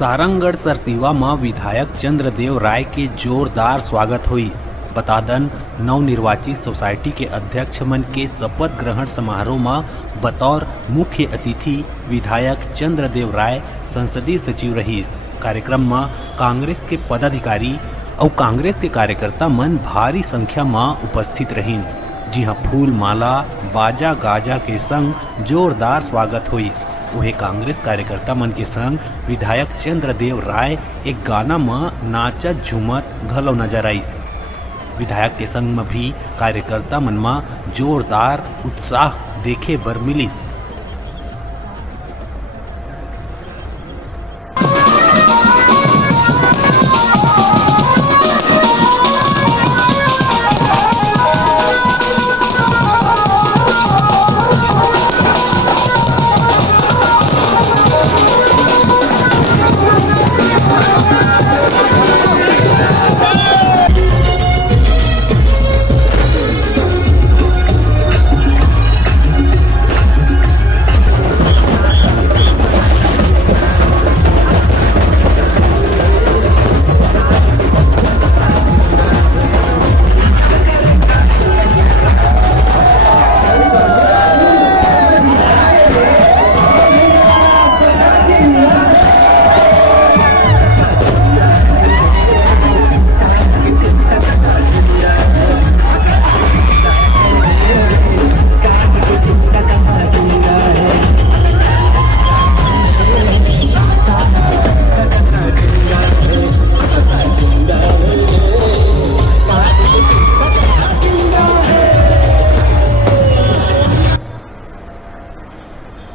सारंगगढ़ सरसीवा में विधायक चंद्रदेव राय के जोरदार स्वागत हुई। बतादन नवनिर्वाचित सोसाइटी के अध्यक्ष मन के शपथ ग्रहण समारोह में बतौर मुख्य अतिथि विधायक चंद्रदेव राय संसदीय सचिव रही। कार्यक्रम में कांग्रेस के पदाधिकारी और कांग्रेस के कार्यकर्ता मन भारी संख्या में उपस्थित रहीन। जी हाँ, फूल माला बाजा गाजा के संग जोरदार स्वागत हुई। वही कांग्रेस कार्यकर्ता मन के संग विधायक चंद्रदेव राय एक गाना में नाचत झूमत घलो नजर आई। विधायक के संग में भी कार्यकर्ता मन में जोरदार उत्साह देखे बर मिलिस।